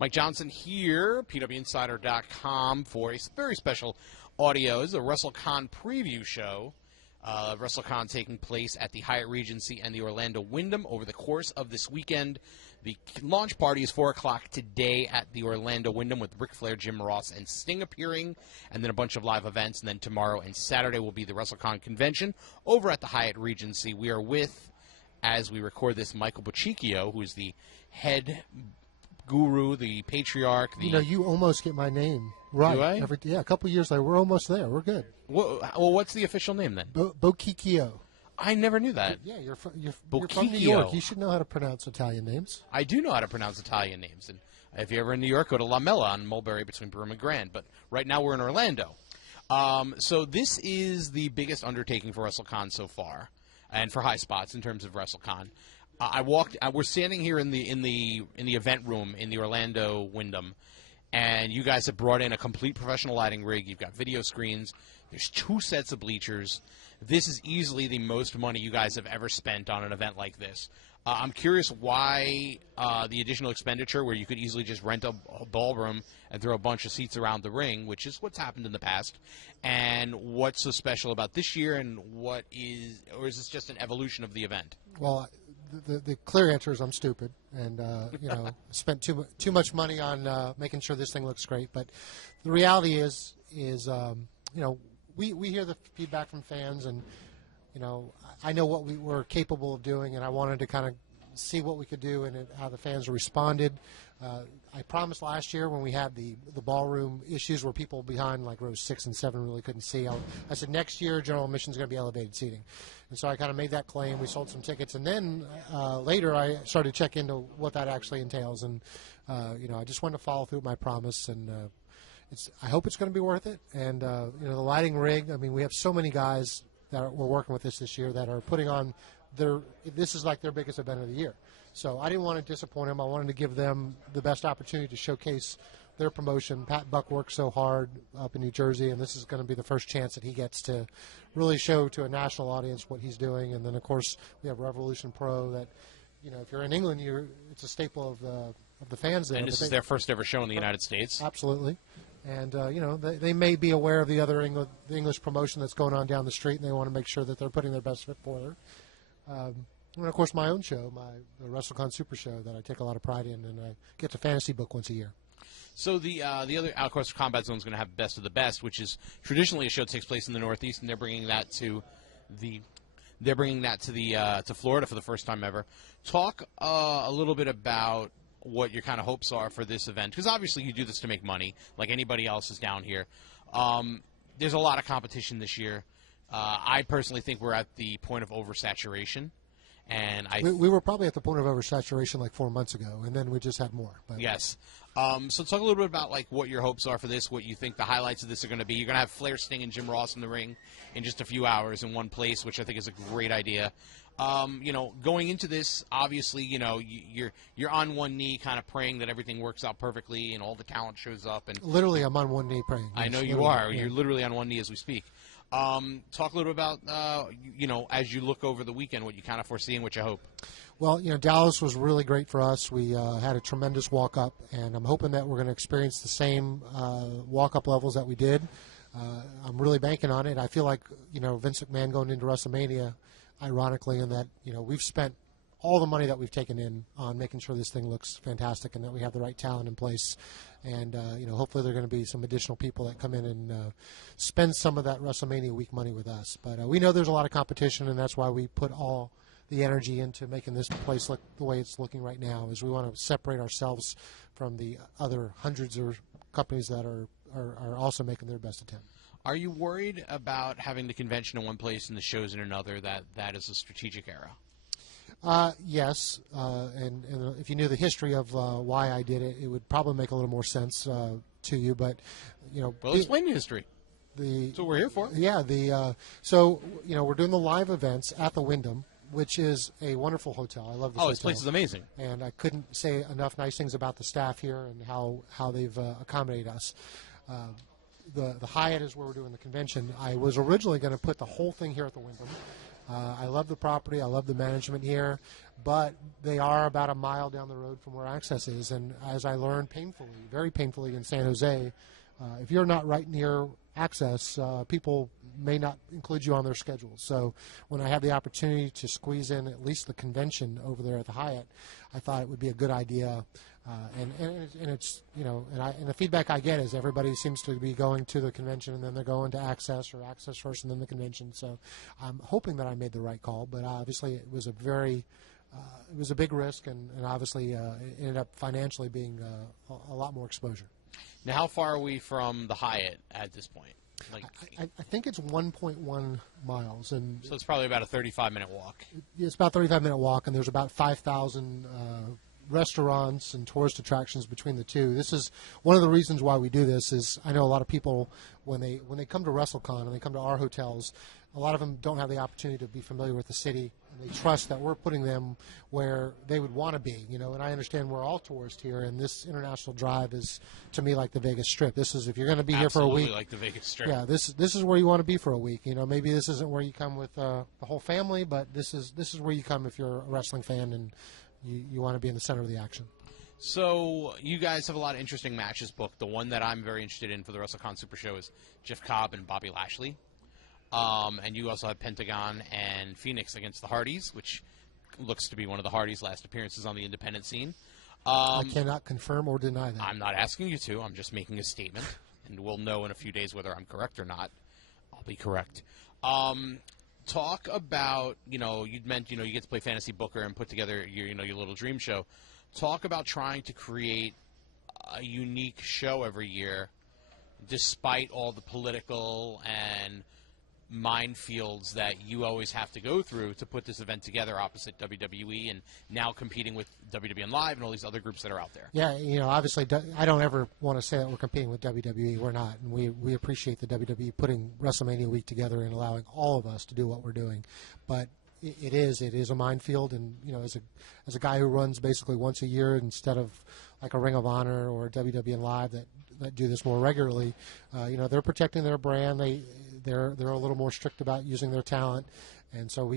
Mike Johnson here, pwinsider.com, for a very special audio. This is a Wrestlecon preview show. Wrestlecon taking place at the Hyatt Regency and the Orlando Wyndham over the course of this weekend. The launch party is 4 o'clock today at the Orlando Wyndham with Ric Flair, Jim Ross, and Sting appearing, and then a bunch of live events. And then tomorrow and Saturday will be the Wrestlecon convention over at the Hyatt Regency. We are with, as we record this, Michael Bochicchio, who is the head guru, the patriarch. You almost get my name right. Do I? A couple of years later. We're almost there. We're good. Well, what's the official name then? Bochicchio. I never knew that. Yeah, you're from New York. You should know how to pronounce Italian names. I do know how to pronounce Italian names. And if you're ever in New York, go to La Mela on Mulberry between Broome and Grand. But right now we're in Orlando. So this is the biggest undertaking for Wrestlecon so far, and for Highspots in terms of Wrestlecon. We're standing here in the event room in the Orlando Wyndham, and you guys have brought in a complete professional lighting rig. You've got video screens. There's 2 sets of bleachers. This is easily the most money you guys have ever spent on an event like this. I'm curious why the additional expenditure, where you could easily just rent a ballroom and throw a bunch of seats around the ring, which is what's happened in the past, and what's so special about this year, and is this just an evolution of the event? Well, the clear answer is I'm stupid, and spent too much money on making sure this thing looks great. But the reality is we hear the feedback from fans, and I know what we were capable of doing, and I wanted to kind of see what we could do and how the fans responded. I promised last year when we had the ballroom issues where people behind like rows 6 and 7 really couldn't see. I said next year general admission is going to be elevated seating, and so I kind of made that claim. We sold some tickets, and then later I started to check into what that actually entails, and I just wanted to follow through with my promise, and I hope it's going to be worth it. And the lighting rig. I mean, we have so many guys that we're working with this year that are putting on this is like their biggest event of the year. So I didn't want to disappoint them. I wanted to give them the best opportunity to showcase their promotion. Pat Buck worked so hard up in New Jersey, and this is going to be the first chance that he gets to really show to a national audience what he's doing. And then, of course, we have Revolution Pro that, if you're in England, it's a staple of the fans there. And this is their first ever show in the United States. Absolutely. And, they may be aware of the other the English promotion that's going on down the street, and they want to make sure that they're putting their best foot forward. And, of course, my own show, the Wrestlecon Super Show, that I take a lot of pride in, and I get to fantasy book once a year. So the other, of course, Combat Zone is going to have Best of the Best, which is traditionally a show that takes place in the Northeast, and they're bringing that to Florida for the first time ever. Talk a little bit about what your kind of hopes are for this event, because obviously you do this to make money, like anybody else is down here. There's a lot of competition this year. I personally think we're at the point of oversaturation. And we were probably at the point of oversaturation like 4 months ago, and then we just had more. But. Yes. So talk a little bit about what your hopes are for this, what you think the highlights of this are going to be. You're going to have Flair, Sting, and Jim Ross in the ring in just a few hours in one place, which I think is a great idea. Going into this, obviously, you're on one knee, kind of praying that everything works out perfectly and all the talent shows up. And literally, I'm on one knee praying. I know you are. Yeah. You're literally on one knee as we speak. Talk a little bit about, as you look over the weekend, what you kind of foresee and what you hope. Well, Dallas was really great for us. We had a tremendous walk-up, and I'm hoping that we're going to experience the same walk-up levels that we did. I'm really banking on it. I feel like, Vince McMahon going into WrestleMania, ironically, in that, we've spent all the money that we've taken in on making sure this thing looks fantastic and that we have the right talent in place. And, hopefully there are going to be some additional people that come in and spend some of that WrestleMania week money with us. But we know there's a lot of competition, and that's why we put all the energy into making this place look the way it's looking right now, is we want to separate ourselves from the other hundreds of companies that are also making their best attempt. Are you worried about having the convention in one place and the shows in another, that is a strategic error? Yes, and if you knew the history of why I did it, it would probably make a little more sense to you. But well, explain the history. That's what we're here for. Yeah. So we're doing the live events at the Wyndham, which is a wonderful hotel. I love this hotel. This place is amazing. And I couldn't say enough nice things about the staff here and how they've accommodated us. The Hyatt is where we're doing the convention. I was originally going to put the whole thing here at the Wyndham. I love the property. I love the management here, but they are about a mile down the road from where Access is. And as I learned painfully, very painfully in San Jose, if you're not right near Access, people may not include you on their schedule. So when I had the opportunity to squeeze in at least the convention over there at the Hyatt, I thought it would be a good idea. And it's, you know, and the feedback I get is everybody seems to be going to the convention and then they're going to Access, or Access first and then the convention. So I'm hoping that I made the right call, but obviously it was a big risk, and obviously it ended up financially being a lot more exposure. Now, how far are we from the Hyatt at this point? Like, I think it's 1.1 miles, and so it's probably about a 35-minute walk. It's about a 35-minute walk, and there's about 5,000 restaurants and tourist attractions between the two. This is one of the reasons why we do this. Is I know a lot of people when they come to Wrestlecon and they come to our hotels, a lot of them don't have the opportunity to be familiar with the city, and they trust that we're putting them where they would want to be. You know, and I understand we're all tourists here, and this International Drive is to me like the Vegas Strip. This is, if you're going to be here for a week, like the Vegas Strip. Yeah, this is where you want to be for a week. You know, maybe this isn't where you come with the whole family, but this is where you come if you're a wrestling fan and you want to be in the center of the action. So you guys have a lot of interesting matches booked. The one that I'm very interested in for the Wrestlecon Super Show is Jeff Cobb and Bobby Lashley. And you also have Pentagon and Phoenix against the Hardys, which looks to be one of the Hardys' last appearances on the independent scene. I cannot confirm or deny that. I'm not asking you to. I'm just making a statement, and we'll know in a few days whether I'm correct or not. I'll be correct. Talk about, you'd meant, you get to play Fantasy Booker and put together your little dream show. Talk about trying to create a unique show every year, despite all the political and minefields that you always have to go through to put this event together opposite WWE and now competing with WWE Live and all these other groups that are out there. Yeah, obviously I don't ever want to say that we're competing with WWE. We're not, and we appreciate the WWE putting WrestleMania week together and allowing all of us to do what we're doing. But it is a minefield, and as a guy who runs basically once a year instead of like a Ring of Honor or WWE Live that do this more regularly, they're protecting their brand. They're a little more strict about using their talent, and so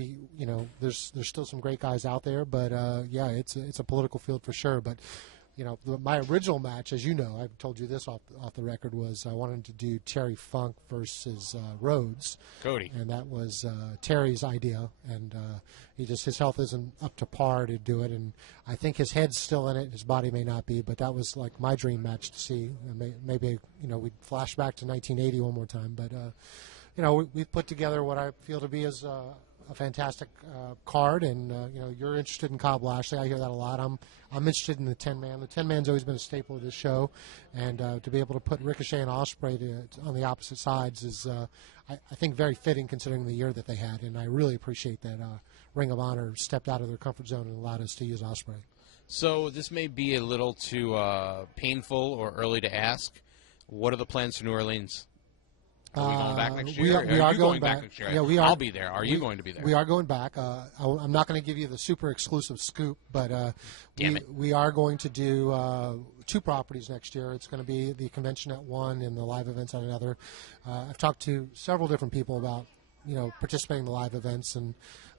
there's still some great guys out there, but it's a political field for sure. But my original match, as you know, I've told you this off the record, was I wanted to do Terry Funk versus Rhodes, Cody, and that was Terry's idea, and his health isn't up to par to do it, and I think his head's still in it, his body may not be, but that was like my dream match to see. And maybe we'd flash back to 1980 one more time, but we've put together what I feel to be as a fantastic card, and you're interested in Cobb Lashley. I hear that a lot. I'm interested in the 10-man. The 10-man's always been a staple of this show, and to be able to put Ricochet and Ospreay on the opposite sides is, I think, very fitting considering the year that they had, and I really appreciate that Ring of Honor stepped out of their comfort zone and allowed us to use Ospreay. So this may be a little too painful or early to ask. What are the plans for New Orleans? Are we going back next year? We are going back next year? Yeah, we are. I'll be there. Are you going to be there? We are going back. I'm not going to give you the super exclusive scoop, but we are going to do 2 properties next year. It's going to be the convention at one and the live events at another. I've talked to several different people about participating in the live events, and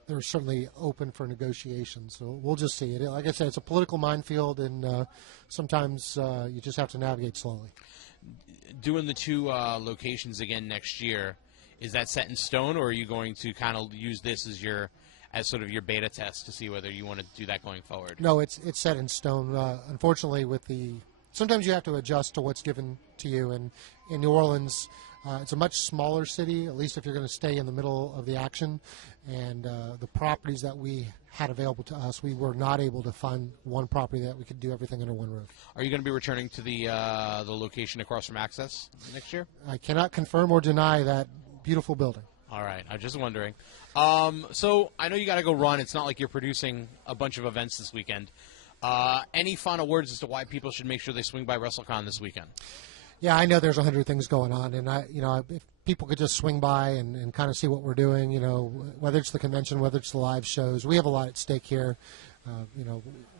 they're certainly open for negotiations. So we'll just see. Like I said, it's a political minefield, and sometimes you just have to navigate slowly. Doing the 2 locations again next year, is that set in stone, or are you going to kind of use this as sort of your beta test to see whether you want to do that going forward? No, it's set in stone. Unfortunately, sometimes you have to adjust to what's given to you. And in New Orleans, it's a much smaller city, at least if you're going to stay in the middle of the action. And the properties that we had available to us, we were not able to find one property that we could do everything under one roof. Are you going to be returning to the location across from Access next year? I cannot confirm or deny that beautiful building. All right. I'm just wondering. So I know you got to go run. It's not like you're producing a bunch of events this weekend. Any final words as to why people should make sure they swing by Wrestlecon this weekend? Yeah, I know there's 100 things going on, and if people could just swing by and kind of see what we're doing, whether it's the convention, whether it's the live shows, we have a lot at stake here.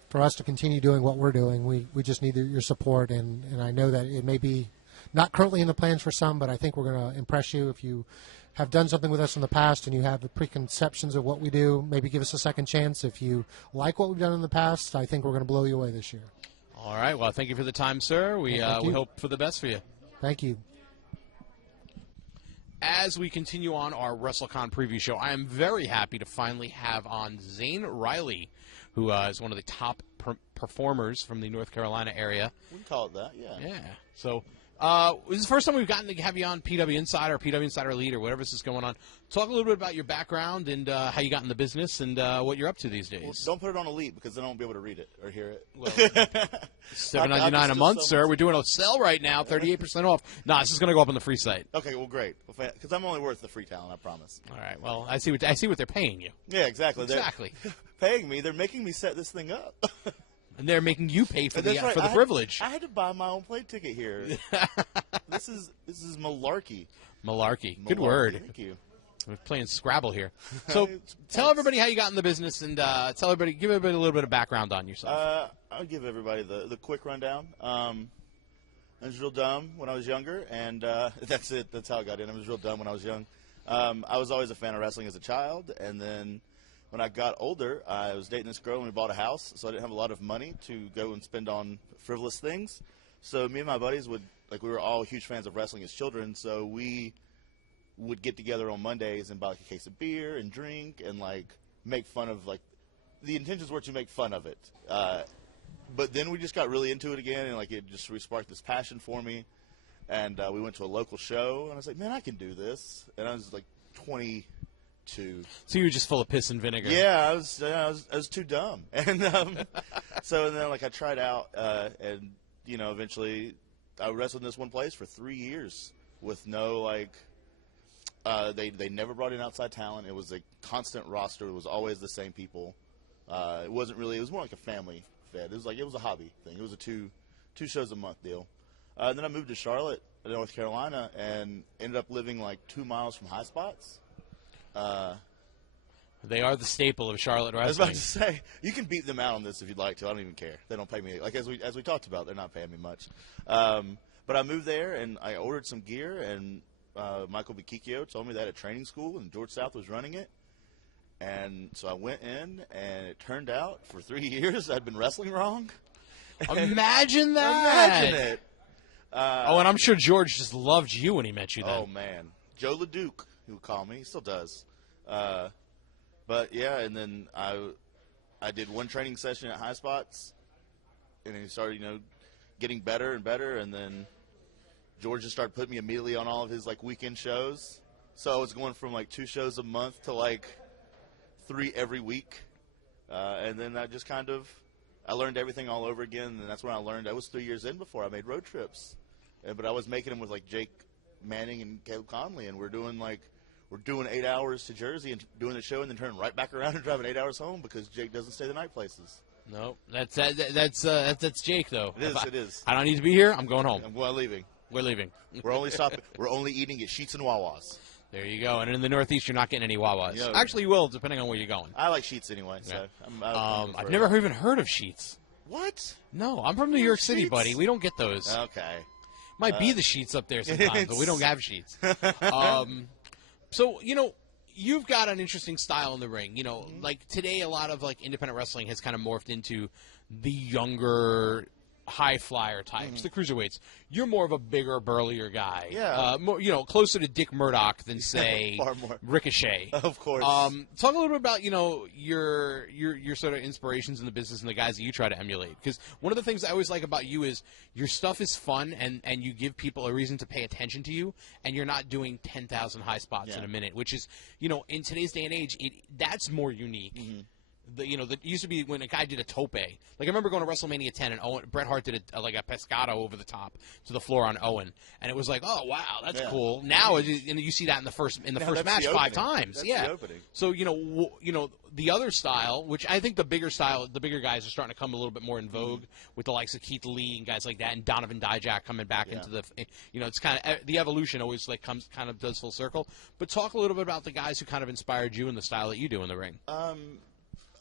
For us to continue doing what we're doing, we just need your support, and I know that it may be not currently in the plans for some, but I think we're going to impress you if you have done something with us in the past and you have the preconceptions of what we do, maybe give us a second chance. If you like what we've done in the past, I think we're going to blow you away this year. All right. Well, thank you for the time, sir. We hope for the best for you. Thank you. As we continue on our Wrestlecon preview show, I am very happy to finally have on Zane Riley, who is one of the top performers from the North Carolina area. We can call it that, yeah. Yeah. So this is the first time we've gotten to have you on PW Insider, PW Insider Elite, or whatever this is going on. Talk a little bit about your background and how you got in the business and what you're up to these days. Well, don't put it on Elite because then I won't be able to read it or hear it. Well, $7.99 a month, sir. We're doing a sale right now, 38% off. No, this is going to go up on the free site. Okay, well, great. Because I'm only worth the free talent, I promise. All right. Well, I see what they're paying you. Yeah, exactly. Exactly. They're paying me. They're making me set this thing up. And they're making you pay for That's right. for the privilege. I had to buy my own plane ticket here. This is malarkey. Malarkey. Good word. Thank you. We're playing Scrabble here. So tell everybody how you got in the business and give everybody a little bit of background on yourself. I'll give everybody the quick rundown. I was real dumb when I was younger, and that's it. That's how I got in. I was real dumb when I was young. I was always a fan of wrestling as a child, and then when I got older, I was dating this girl and we bought a house, so I didn't have a lot of money to go and spend on frivolous things. So me and my buddies we were all huge fans of wrestling as children, so we would get together on Mondays and buy a case of beer and drink and make fun of the intentions were to make fun of it. But then we just got really into it again, and it just sparked this passion for me. And we went to a local show, and I was like, man, I can do this. And I was 22. So you were just full of piss and vinegar. Yeah, I was too dumb. And so then I tried out, and eventually I wrestled in this one place for 3 years with no they never brought in outside talent. It was a constant roster. It was always the same people. It wasn't really. It was more like a family fed. It was a hobby thing. It was a two shows a month deal. Then I moved to Charlotte, North Carolina, and ended up living 2 miles from Highspots. They are the staple of Charlotte wrestling. I was about to say, you can beat them out on this if you'd like to. I don't even care. They don't pay me. As we talked about, they're not paying me much. But I moved there, and I ordered some gear, and Michael Bochicchio told me that at training school, and George South was running it. And so I went in, and it turned out for 3 years I'd been wrestling wrong. Imagine that. Imagine it. And I'm sure George just loved you when he met you then. Oh, man. Joe LeDuc, who would call me. He still does. But, yeah, and then I did one training session at Highspots, and then he started, getting better and better, and then George just started putting me immediately on all of his, weekend shows. So I was going from, 2 shows a month to, 3 every week. And then I just I learned everything all over again, and that's when I learned. I was 3 years in before I made road trips. But I was making them with, Jake Manning and Caleb Konley, and we're doing 8 hours to Jersey and doing the show and then turning right back around and driving 8 hours home because Jake doesn't stay the night places. No, that's Jake though. It is. I don't need to be here. I'm going home. We're leaving. We're leaving. We're only stopping. We're only eating at Sheets and Wawa's. There you go. And in the Northeast, you're not getting any Wawas. Yeah. Actually, you will, depending on where you're going. I like Sheets anyway. So yeah. I've never even heard of Sheets. What? No, I'm from New York City, Sheets? buddy. We don't get those. Okay. Might be the Sheets up there sometimes, but we don't have Sheets. So, you've got an interesting style in the ring. Today, a lot of independent wrestling has kind of morphed into the younger, high flyer types, the cruiserweights. You're more of a bigger, burlier guy. Yeah. More, closer to Dick Murdoch than say Far more. Ricochet. Of course. Talk a little bit about your sort of inspirations in the business and the guys that you try to emulate. Because one of the things I always like about you is your stuff is fun and you give people a reason to pay attention to you, and you're not doing 10,000 high spots in a minute, which is in today's day and age that's more unique. Mm-hmm. That used to be when a guy did a tope. I remember going to WrestleMania 10 and Bret Hart did a pescado over the top to the floor on Owen, and it was oh wow, that's cool. Now you see that in the first match 5 times. That's the opening. So the other style, which I think the bigger guys are starting to come a little bit more in vogue with the likes of Keith Lee and guys like that, and Donovan Dijak coming back into the it's kind of the evolution always does full circle. But talk a little bit about the guys who kind of inspired you and the style that you do in the ring.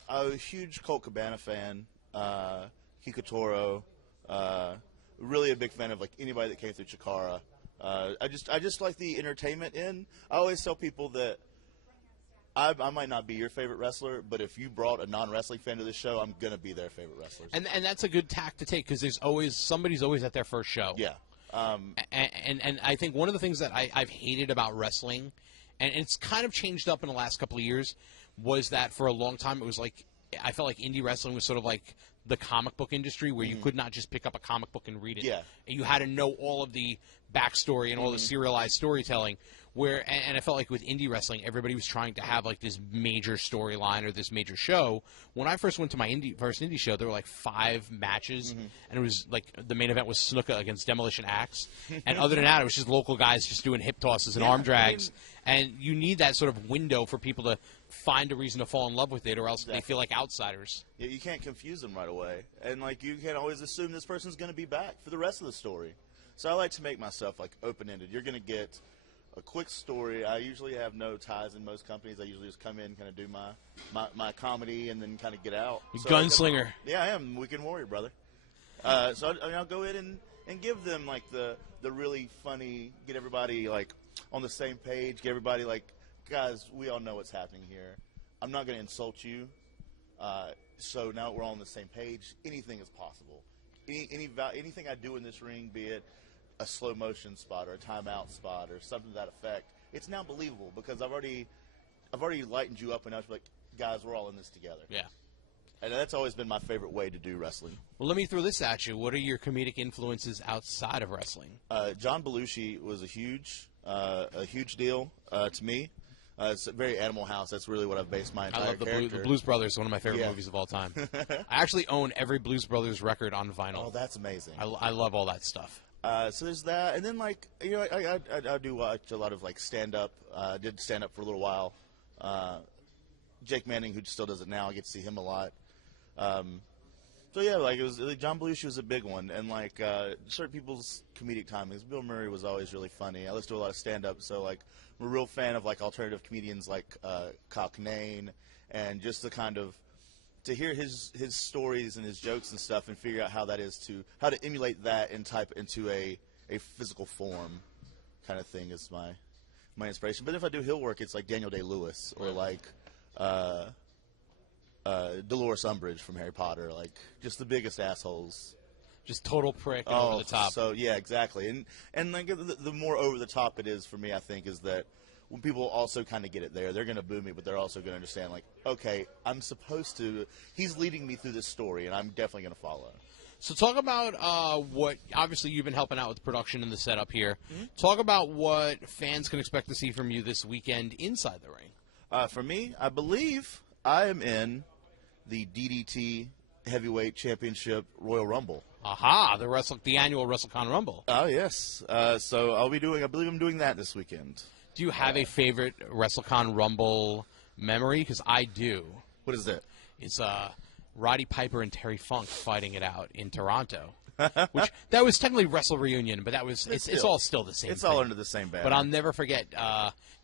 I'm a huge Colt Cabana fan, Kiko Toro, really a big fan of anybody that came through Chikara. I just like the entertainment in. I always tell people that I might not be your favorite wrestler, but if you brought a non-wrestling fan to the show, I'm gonna be their favorite wrestler. And that's a good tack to take because somebody's always at their first show. Yeah. And I think one of the things that I've hated about wrestling, and it's kind of changed up in the last couple of years, was that for a long time it was like I felt like indie wrestling was sort of like the comic book industry where you could not just pick up a comic book and read it. Yeah. You had to know all of the backstory and all the serialized storytelling. And I felt like with indie wrestling, everybody was trying to have like this major storyline or this major show. When I first went to my first indie show, there were like 5 matches, and it was like the main event was Snuka against Demolition Axe, and other than that, it was just local guys just doing hip tosses and arm drags. And you need that sort of window for people to find a reason to fall in love with it, or else they feel like outsiders. Yeah, you can't confuse them right away, and like you can't always assume this person's going to be back for the rest of the story. So I like to make myself like open-ended. You're going to get a quick story. I usually have no ties in most companies. I usually just come in, kind of do my comedy, and then kind of get out. So Gunslinger. Yeah, I am Weekend Warrior, brother. So I'll go in and give them like the really funny, get everybody like on the same page, get everybody like, guys, we all know what's happening here. I'm not going to insult you. So now we're all on the same page. Anything is possible. Anything I do in this ring, be it a slow motion spot or a timeout spot or something to that effect, it's now believable because I've already lightened you up enough. Like, guys, we're all in this together. Yeah. And that's always been my favorite way to do wrestling. Well, let me throw this at you. What are your comedic influences outside of wrestling? John Belushi was a huge deal to me. It's a very Animal House. That's really what I've based my entire I love character. the Blues Brothers, one of my favorite movies of all time. I actually own every Blues Brothers record on vinyl. Oh, that's amazing. I love all that stuff. So there's that, and then like I do watch a lot of like stand up. Did stand up for a little while. Jake Manning, who still does it now, I get to see him a lot. So yeah, like John Belushi was a big one, and like certain people's comedic timings. Bill Murray was always really funny. I listen to a lot of stand up, so like I'm a real fan of like alternative comedians like Kyle Kinane, and just the kind of to hear his stories and his jokes and stuff and figure out how to emulate that and type into a physical form kind of thing is my inspiration. But if I do hill work, it's like Daniel Day-Lewis or like Dolores Umbridge from Harry Potter, like just the biggest assholes. Just total prick and over the top. So yeah, exactly. And like the more over the top it is for me, I think, is that when people also kind of get it there, they're going to boo me, but they're also going to understand, like, okay, he's leading me through this story, and I'm definitely going to follow. So talk about what, obviously you've been helping out with the production and the setup here. Talk about what fans can expect to see from you this weekend inside the ring. For me, I believe I am in the DDT Heavyweight Championship Royal Rumble. Aha, the annual Wrestlecon Rumble. Oh, yes. So I believe I'm doing that this weekend. Do you have a favorite Wrestlecon Rumble memory? Because I do. What is that? It's Roddy Piper and Terry Funk fighting it out in Toronto. Which that was technically Wrestle Reunion, but it's all still the same. It's thing. all under the same banner. But I'll never forget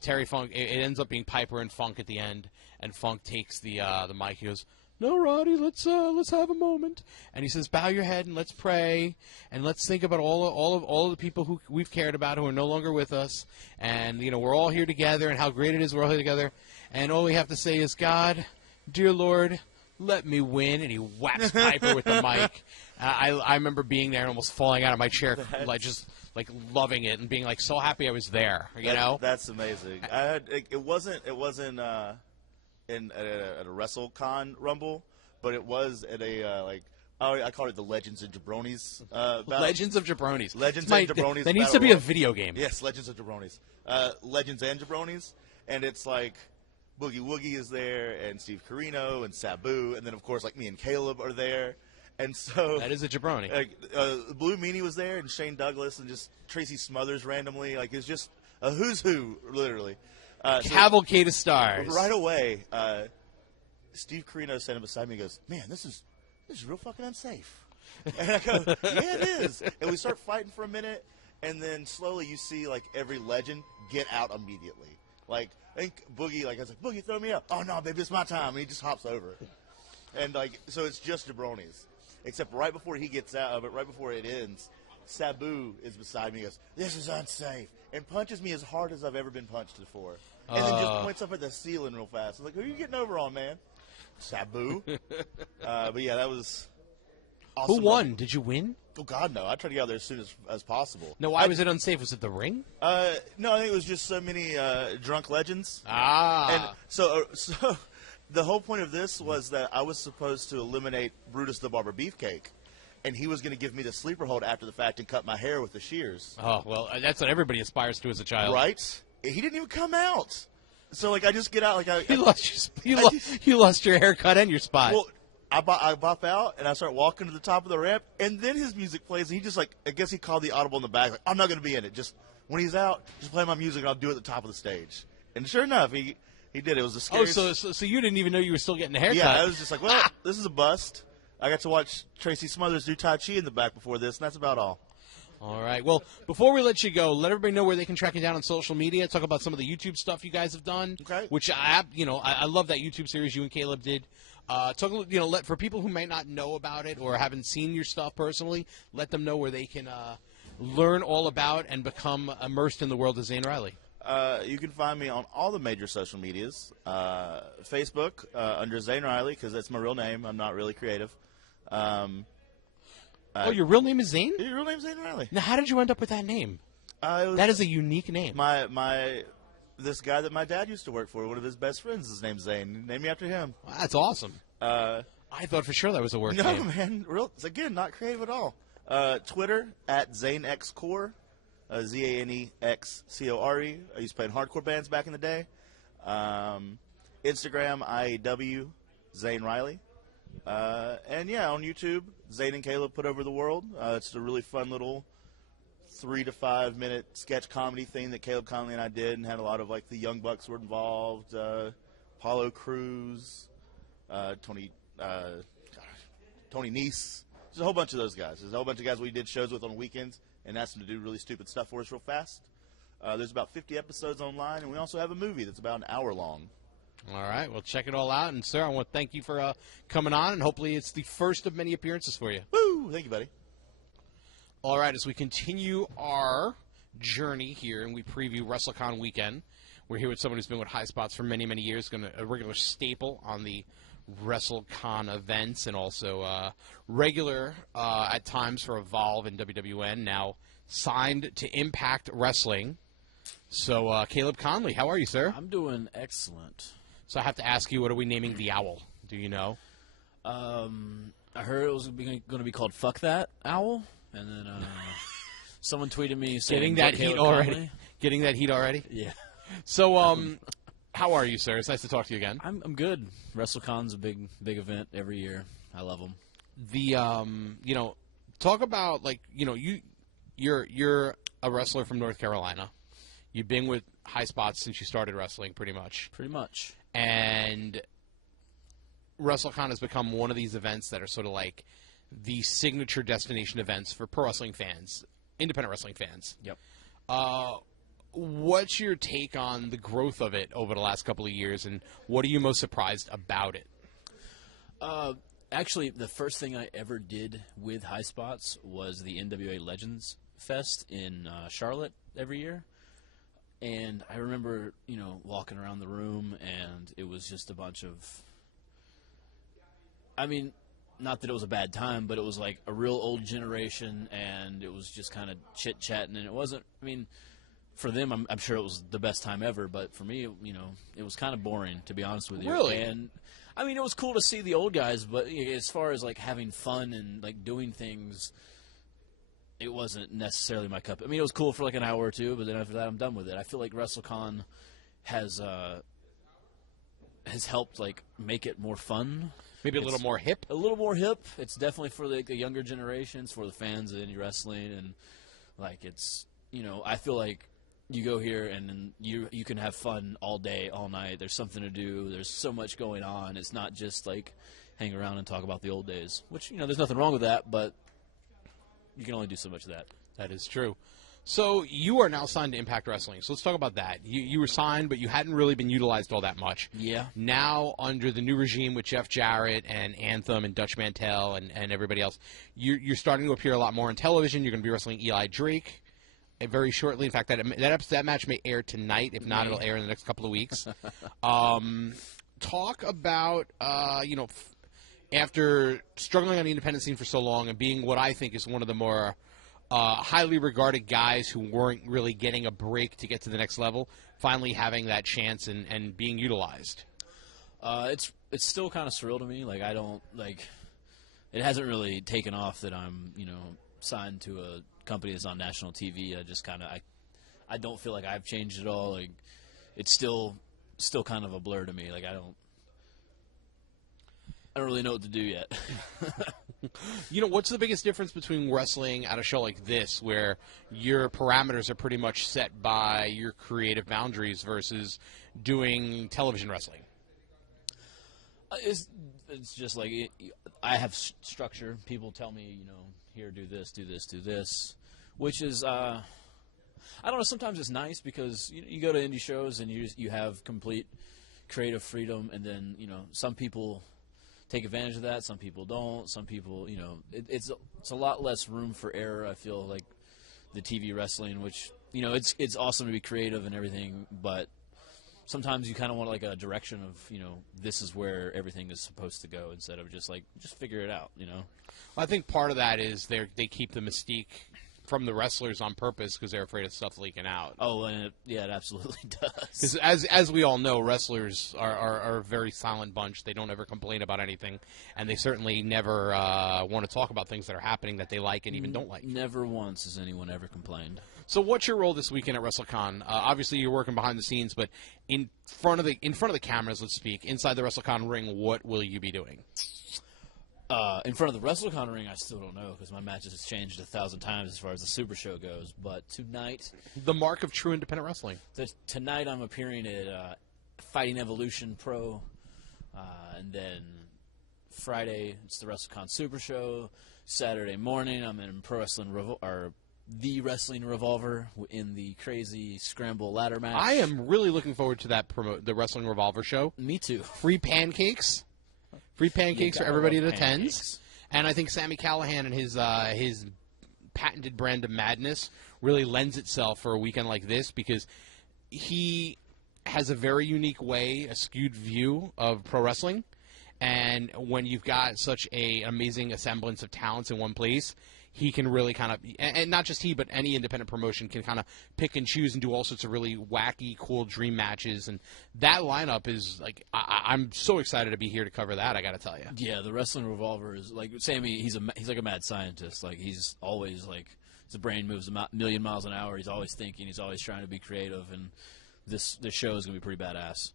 Terry Funk. It ends up being Piper and Funk at the end, and Funk takes the mic. He goes, "No, Roddy, let's have a moment." And he says, "Bow your head and let's pray and let's think about all of the people who we've cared about who are no longer with us, and we're all here together and how great it is we're all here together. And all we have to say is, God, dear Lord, let me win." And he whacks Piper with the mic. I remember being there and almost falling out of my chair, just loving it and being like so happy I was there. That's amazing. It wasn't at a WrestleCon Rumble, but it was at I call it the Legends of Jabronis. Legends of Jabronis. Legends and Jabronis. That needs to be a video game. Yes, Legends of Jabronis. Legends and Jabronis, and it's like Boogie Woogie is there, and Steve Corino, and Sabu, and then of course like me and Caleb are there, and so that is a jabroni. Blue Meanie was there, and Shane Douglas, and just Tracy Smothers randomly. Like it's just a who's who, literally. Cavalcade of stars. Right away, Steve Corino standing beside me and goes, "Man, this is real fucking unsafe." And I go, "Yeah, it is." And we start fighting for a minute, and then slowly you see like every legend get out immediately. Like I think Boogie, I was like, "Boogie, throw me up." "Oh no, baby, it's my time." And he just hops over, and so it's just jabronis. Except right before he gets out, but right before it ends, Sabu is beside me. He goes, "This is unsafe," and punches me as hard as I've ever been punched before, and then just points up at the ceiling real fast. I'm like, "Who are you getting over on, man?" Sabu. But yeah, that was awesome. Who won? Did you win? Oh God, no! I tried to get out there as soon as possible. No, why was it unsafe? Was it the ring? No, I think it was just so many drunk legends. Ah. And so the whole point of this was that I was supposed to eliminate Brutus the Barber Beefcake, and he was going to give me the sleeper hold after the fact and cut my hair with the shears. Oh, well, that's what everybody aspires to as a child. Right? He didn't even come out. So, like, I just get out. Like, You lost your haircut and your spot. Well, I bop out, and I start walking to the top of the ramp, and then his music plays, and he just, like, I guess he called the audible in the back, like, I'm not going to be in it. Just, when he's out, just play my music, and I'll do it at the top of the stage. And sure enough, he did. It was the scariest. Oh, so you didn't even know you were still getting a haircut? Yeah, I was just like, well, this is a bust. I got to watch Tracy Smothers do Tai Chi in the back before this, and that's about all. All right. Well, before we let you go, let everybody know where they can track you down on social media. Talk about some of the YouTube stuff you guys have done. Okay. Which I love that YouTube series you and Caleb did. For people who may not know about it or haven't seen your stuff personally, let them know where they can learn all about and become immersed in the world of Zane Riley. You can find me on all the major social medias. Facebook under Zane Riley, because that's my real name. I'm not really creative. Your real name is Zane? Your real name's Zane Riley. Now, how did you end up with that name? That is a unique name. This guy that my dad used to work for, one of his best friends, his name's Zane. Named me after him. Wow, that's awesome. I thought for sure that was a work name. No, man. It's, again, not creative at all. Twitter, at ZaneXCore, ZaneXCore. I used to play in hardcore bands back in the day. Instagram, IAW, Zane Riley. And, yeah, on YouTube, Zane and Caleb Put Over the World. It's a really fun little 3 to 5 minute sketch comedy thing that Caleb Konley and I did, and had a lot of, like, the Young Bucks were involved, Apollo Crews, Tony Nese. There's a whole bunch of those guys. There's a whole bunch of guys we did shows with on weekends and asked them to do really stupid stuff for us real fast. There's about 50 episodes online, and we also have a movie that's about an hour long. All right, well, check it all out. And, sir, I want to thank you for coming on, and hopefully it's the first of many appearances for you. Woo! Thank you, buddy. All right, as we continue our journey here and we preview Wrestlecon weekend, we're here with someone who's been with Highspots for many, many years, a regular staple on the Wrestlecon events, and also regular at times for Evolve and WWN, now signed to Impact Wrestling. So, Caleb Konley, how are you, sir? I'm doing excellent. So I have to ask you, what are we naming the owl? Do you know? I heard it was going to be called Fuck That Owl, and then someone tweeted me saying Getting that heat already. Getting that heat already? Yeah. So, how are you, sir? It's nice to talk to you again. I'm good. WrestleCon's a big event every year. I love them. Talk about, like, you're a wrestler from North Carolina. You've been with Highspots since you started wrestling, pretty much. Pretty much. And WrestleCon has become one of these events that are sort of like the signature destination events for pro wrestling fans, independent wrestling fans. Yep. What's your take on the growth of it over the last couple of years, and what are you most surprised about it? Actually, the first thing I ever did with Highspots was the NWA Legends Fest in Charlotte every year. And I remember, walking around the room, and it was just a bunch of, not that it was a bad time, but it was like a real old generation, and it was just kind of chit-chatting, and it wasn't, for them, I'm sure it was the best time ever, but for me, it was kind of boring, to be honest with you. Really? And, it was cool to see the old guys, but as far as, like, having fun and, like, doing things, it wasn't necessarily my cup. It was cool for like an hour or two, but then after that, I'm done with it. I feel like WrestleCon has helped like make it more fun. Maybe a little more hip? A little more hip. It's definitely for the younger generations, for the fans of indie wrestling, and like it's I feel like you go here and you can have fun all day, all night. There's something to do. There's so much going on. It's not just like hang around and talk about the old days, which there's nothing wrong with that, but you can only do so much of that. That is true. So you are now signed to Impact Wrestling. So let's talk about that. You were signed, but you hadn't really been utilized all that much. Yeah. Now, under the new regime with Jeff Jarrett and Anthem and Dutch Mantel and everybody else, you're starting to appear a lot more on television. You're going to be wrestling Eli Drake very shortly. In fact, that match may air tonight. If not, it'll air in the next couple of weeks. Talk about, after struggling on the independent scene for so long and being what I think is one of the more highly regarded guys who weren't really getting a break to get to the next level, finally having that chance and being utilized. It's still kind of surreal to me. Like, I don't, it hasn't really taken off that I'm, signed to a company that's on national TV. I just kind of, I don't feel like I've changed at all. Like, it's still kind of a blur to me. Like, I don't really know what to do yet. What's the biggest difference between wrestling at a show like this, where your parameters are pretty much set by your creative boundaries, versus doing television wrestling? It's just like I have structure. People tell me, here, do this, do this, do this, which is I don't know. Sometimes it's nice because you go to indie shows and you have complete creative freedom, and then some people take advantage of that. Some people don't. Some people, it's a lot less room for error. I feel like the TV wrestling, which it's awesome to be creative and everything, but sometimes you kind of want like a direction of this is where everything is supposed to go, instead of just figure it out. I think part of that is they keep the mystique from the wrestlers on purpose because they're afraid of stuff leaking out. Oh, and it absolutely does. Because as we all know, wrestlers are a very silent bunch. They don't ever complain about anything, and they certainly never want to talk about things that are happening that they like and even don't like. Never once has anyone ever complained. So what's your role this weekend at Wrestlecon? Obviously, you're working behind the scenes, but in front of the cameras, let's speak, inside the Wrestlecon ring, what will you be doing? In front of the Wrestlecon ring, I still don't know because my matches has changed 1,000 times as far as the Super Show goes. But tonight, the mark of true independent wrestling. Tonight, I'm appearing at Fighting Evolution Pro, and then Friday it's the Wrestlecon Super Show. Saturday morning, I'm in Pro Wrestling the Wrestling Revolver in the crazy scramble ladder match. I am really looking forward to that the Wrestling Revolver show. Me too. Free pancakes. Free pancakes for everybody that attends. And I think Sami Callihan and his patented brand of madness really lends itself for a weekend like this, because he has a very unique way, a skewed view of pro wrestling. And when you've got such an amazing assemblance of talents in one place, he can really kind of, and not just he, but any independent promotion can kind of pick and choose and do all sorts of really wacky, cool dream matches. And that lineup is like, I'm so excited to be here to cover that, I got to tell you. Yeah, the Wrestling Revolver is like, Sammy, he's like a mad scientist. Like, he's always like, his brain moves a million miles an hour. He's always thinking. He's always trying to be creative. And this show is going to be pretty badass.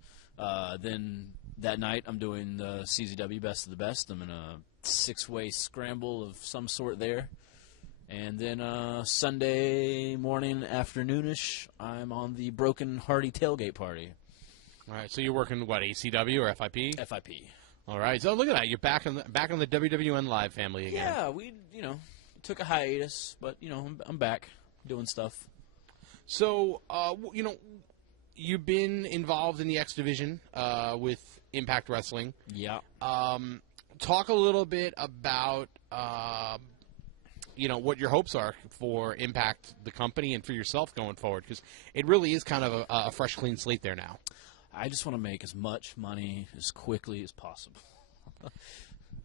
Then that night, I'm doing the CZW Best of the Best. I'm in a 6-way scramble of some sort there. And then Sunday morning, afternoonish, I'm on the Broken Hardy tailgate party. All right, so you're working, what, ACW or FIP? FIP. All right, so look at that. You're back on the WWN Live family again. Yeah, we, took a hiatus, but, I'm back doing stuff. So, you've been involved in the X Division with Impact Wrestling. Yeah. Talk a little bit about what your hopes are for Impact, the company, and for yourself going forward, because it really is kind of a fresh, clean slate there now. I just want to make as much money as quickly as possible.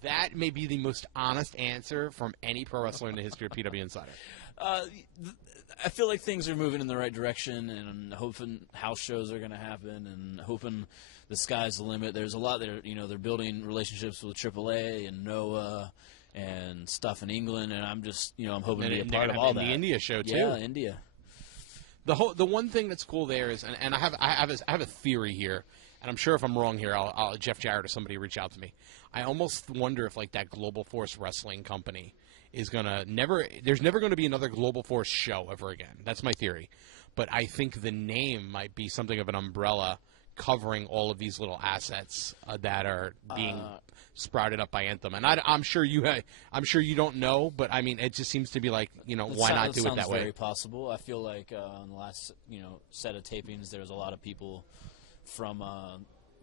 That may be the most honest answer from any pro wrestler in the history of PW Insider. I feel like things are moving in the right direction, and I'm hoping house shows are going to happen, and hoping the sky's the limit. There's a lot there. They're building relationships with AAA and NOAH and stuff in England, and I'm just, I'm hoping to be a part of all that. The India show too. Yeah, India. The one thing that's cool there is, and I have a theory here, and I'm sure if I'm wrong here, I'll Jeff Jarrett or somebody reach out to me. I almost wonder if like that Global Force Wrestling company is there's never going to be another Global Force show ever again. That's my theory. But I think the name might be something of an umbrella covering all of these little assets that are being sprouted up by Anthem. And I'm sure you don't know, but I mean, it just seems to be like, why not do it that way? Very possible. I feel like in the last set of tapings, there was a lot of people from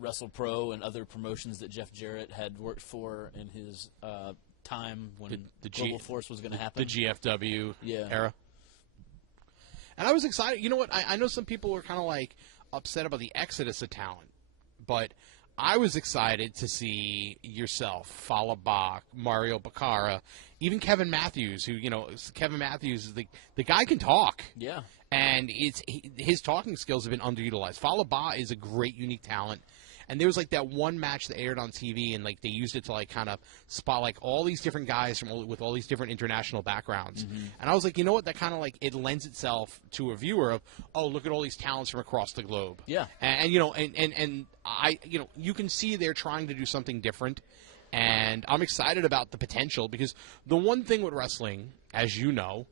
WrestlePro and other promotions that Jeff Jarrett had worked for in his time when the Global Force was going to happen. The GFW era. And I was excited. You know what? I know some people were kind of like upset about the exodus of talent, but I was excited to see yourself, Fala Bach, Mario Baccara, even Kevin Matthews, who, Kevin Matthews is the guy can talk. Yeah. And his talking skills have been underutilized. Fala Bach is a great, unique talent. And there was like that one match that aired on TV, and like they used it to like kind of spot like all these different guys with all these different international backgrounds. Mm-hmm. And I was like, you know what? That kind of like it lends itself to a viewer of, oh, look at all these talents from across the globe. Yeah. And I you can see they're trying to do something different, and I'm excited about the potential because the one thing with wrestling, as you know,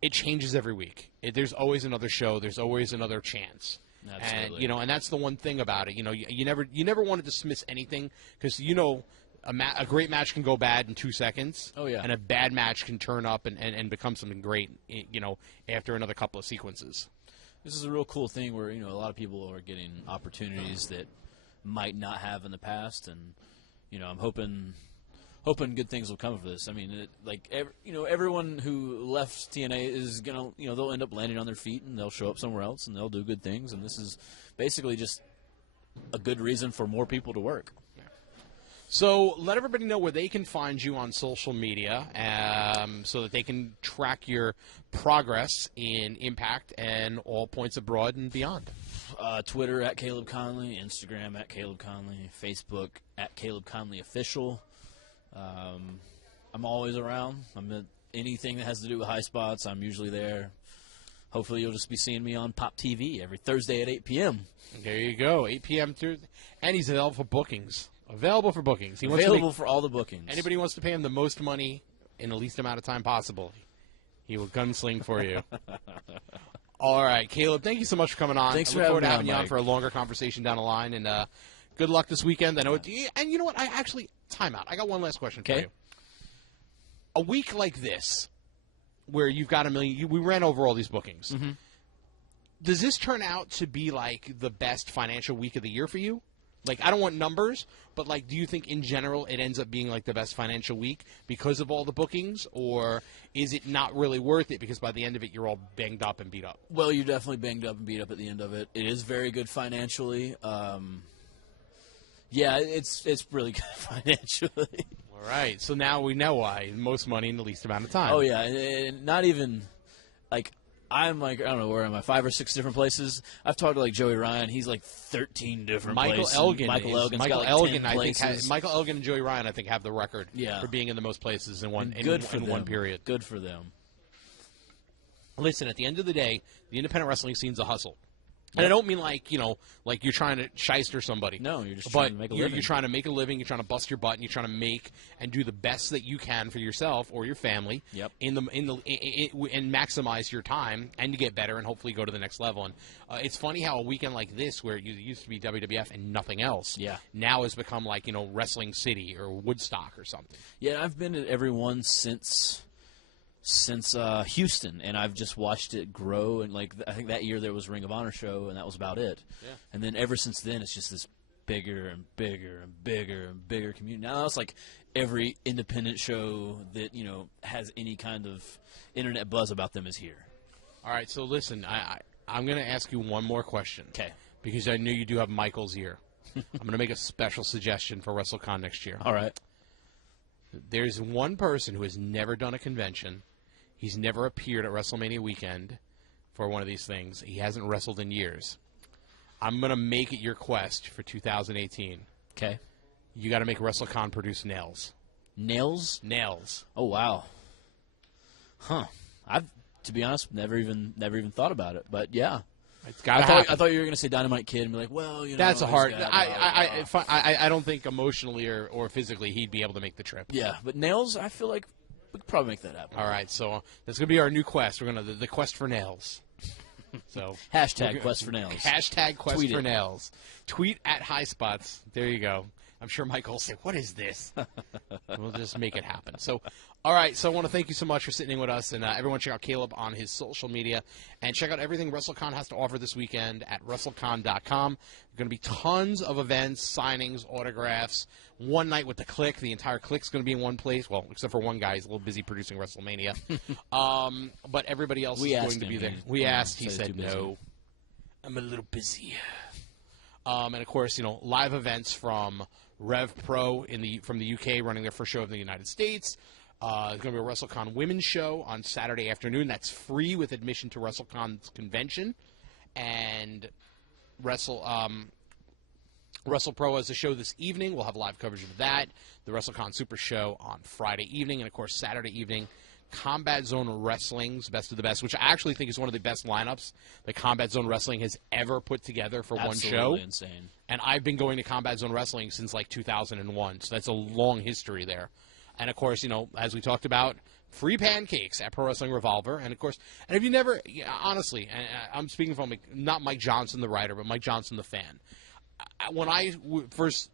it changes every week. There's always another show. There's always another chance. Absolutely. And that's the one thing about it. You never want to dismiss anything because a great match can go bad in 2 seconds. Oh yeah. And a bad match can turn up and become something great. After another couple of sequences. This is a real cool thing where a lot of people are getting opportunities that might not have in the past, and I'm hoping good things will come of this. I mean, everyone who left TNA is gonna, they'll end up landing on their feet and they'll show up somewhere else and they'll do good things. And this is basically just a good reason for more people to work. So let everybody know where they can find you on social media, so that they can track your progress in Impact and All Points Abroad and beyond. Twitter at Caleb Konley, Instagram at Caleb Konley, Facebook at Caleb Konley Official. I'm always around. I'm at anything that has to do with Highspots. I'm usually there. Hopefully you'll just be seeing me on Pop TV every Thursday at 8 p.m. There you go, 8 p.m. Thursday. And he's available for bookings. Available for bookings. For all the bookings. Anybody wants to pay him the most money in the least amount of time possible, he will gunsling for you. All right, Caleb, thank you so much for coming on. Thanks I look for forward to having having you on Mike. for a longer conversation down the line, and good luck this weekend. I know and you know what? Time out. I got one last question for you. A week like this, where you've got $1 million, we ran over all these bookings. Mm-hmm. Does this turn out to be like the best financial week of the year for you? Like, I don't want numbers, but like, do you think in general it ends up being like the best financial week because of all the bookings, or is it not really worth it because by the end of it you're all banged up and beat up? Well, you're definitely banged up and beat up at the end of it. It is very good financially. Yeah, it's really good financially. All right, so now we know why. Most money in the least amount of time. Oh, yeah, and not even, like, I'm like, I don't know, where am I, 5 or 6 different places? I've talked to, like, Joey Ryan. He's, like, 13 different places. Michael Elgin, Michael Elgin and Joey Ryan, I think, have the record for being in the most places in one period. Good for them. Listen, at the end of the day, the independent wrestling scene's a hustle. And I don't mean like, like you're trying to shyster somebody. No, you're just trying to make a living. You're trying to make a living. You're trying to bust your butt, and you're trying to make and do the best that you can for yourself or your family. Yep. And maximize your time and to get better and hopefully go to the next level. And it's funny how a weekend like this, where it used to be WWF and nothing else, now has become like Wrestling City or Woodstock or something. Yeah, I've been at every one since Houston, and I've just watched it grow. And like I think that year there was Ring of Honor show, and that was about it. Yeah. And then ever since then, it's just this bigger and bigger and bigger and bigger community. Now it's like every independent show that has any kind of internet buzz about them is here. All right, so listen, I'm going to ask you one more question. Okay. Because I know you do have Michael's ear. I'm going to make a special suggestion for WrestleCon next year. All right. There's one person who has never done a convention. He's never appeared at WrestleMania weekend for one of these things. He hasn't wrestled in years. I'm going to make it your quest for 2018. Okay. You got to make WrestleCon produce nails. Nails? Nails. Oh, wow. Huh. I've, to be honest, never even thought about it. But, yeah. I thought you were going to say Dynamite Kid and be like, well, that's a hard. I don't think emotionally or physically he'd be able to make the trip. Yeah, but Nails, I feel like we could probably make that happen. All right, so that's going to be our new quest. We're going to the quest for nails. So Hashtag Quest for Nails. Hashtag Quest Tweet for it. Nails. Tweet at Highspots. There you go. I'm sure Michael will say, what is this? We'll just make it happen. So, all right. So I want to thank you so much for sitting in with us. And everyone check out Caleb on his social media. And check out everything Wrestlecon has to offer this weekend at Wrestlecon.com. There are going to be tons of events, signings, autographs. One night with the Click. The entire Click's going to be in one place. Well, except for one guy. He's a little busy producing WrestleMania. But everybody else is going to be there. We asked. He said no. I'm a little busy. And, of course, live events from Rev Pro from the UK running their first show in the United States. There's going to be a Wrestlecon women's show on Saturday afternoon. That's free with admission to Wrestlecon's convention. And Wrestle Pro has a show this evening. We'll have live coverage of that. The WrestleCon Super Show on Friday evening. And, of course, Saturday evening, Combat Zone Wrestling's Best of the Best, which I actually think is one of the best lineups that Combat Zone Wrestling has ever put together for one show. Absolutely insane. And I've been going to Combat Zone Wrestling since like 2001, so that's a long history there. And of course, as we talked about, free pancakes at Pro Wrestling Revolver. And of course, and if you never, honestly, and I'm speaking from not Mike Johnson, the writer, but Mike Johnson, the fan. When I first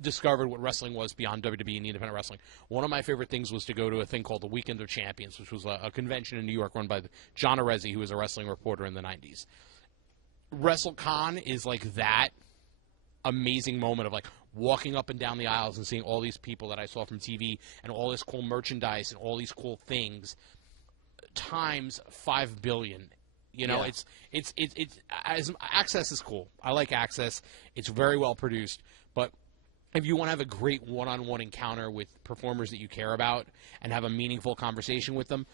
discovered what wrestling was beyond WWE and independent wrestling, one of my favorite things was to go to a thing called the Weekend of Champions, which was a convention in New York run by John Arezzi, who was a wrestling reporter in the 90s. WrestleCon is like that amazing moment of like walking up and down the aisles and seeing all these people that I saw from TV and all this cool merchandise and all these cool things times 5 billion. It's Access is cool. I like Access. It's very well produced, but if you want to have a great one-on-one encounter with performers that you care about and have a meaningful conversation with them,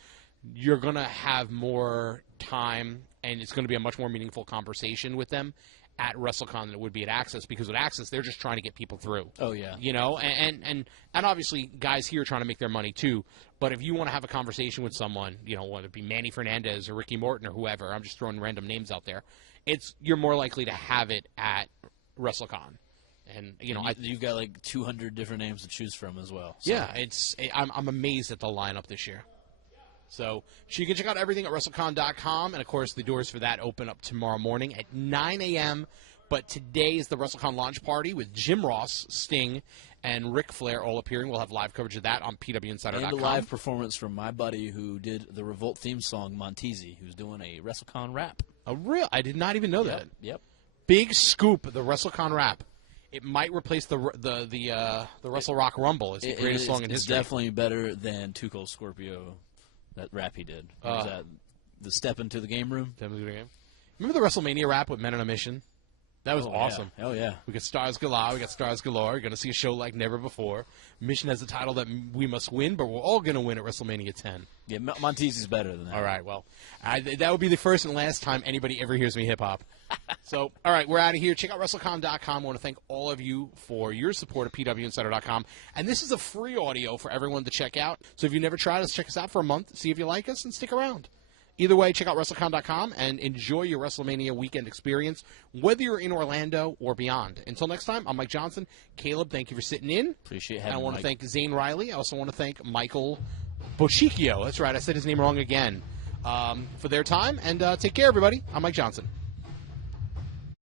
you're going to have more time, and it's going to be a much more meaningful conversation with them at WrestleCon than it would be at Access, because with Access, they're just trying to get people through. Oh, yeah. And obviously, guys here are trying to make their money, too. But if you want to have a conversation with someone, whether it be Manny Fernandez or Ricky Morton or whoever, I'm just throwing random names out there, you're more likely to have it at WrestleCon. And you've got like 200 different names to choose from as well. So. Yeah, I'm amazed at the lineup this year. So you can check out everything at WrestleCon.com, and of course the doors for that open up tomorrow morning at 9 a.m. But today is the WrestleCon launch party with Jim Ross, Sting, and Ric Flair all appearing. We'll have live coverage of that on PWInsider.com. And a live performance from my buddy who did the Revolt theme song, Montesi, who's doing a WrestleCon rap. I did not even know that. Yep. Big scoop, the WrestleCon rap. It might replace the Wrestle Rock Rumble as the greatest song in history. It's definitely better than Too Cold Scorpio, that rap he did. Was that the Step Into the Game Room? Remember the WrestleMania rap with Men on a Mission? That was awesome. Yeah. Oh, yeah. We got Stars Galore. We got Stars Galore. You're going to see a show like never before. Mission has the title that we must win, but we're all going to win at WrestleMania 10. Yeah, Montesi's better than that. All right, well, that would be the first and last time anybody ever hears me hip-hop. So, all right, we're out of here. Check out WrestleCon.com. I want to thank all of you for your support of PWInsider.com. And this is a free audio for everyone to check out. So if you've never tried us, check us out for a month, see if you like us, and stick around. Either way, check out WrestleCon.com and enjoy your WrestleMania weekend experience, whether you're in Orlando or beyond. Until next time, I'm Mike Johnson. Caleb, thank you for sitting in. Appreciate having me, And I want Mike. to thank Zane Riley. I also want to thank Michael Bochicchio. That's right, I said his name wrong again. For their time. And take care, everybody. I'm Mike Johnson.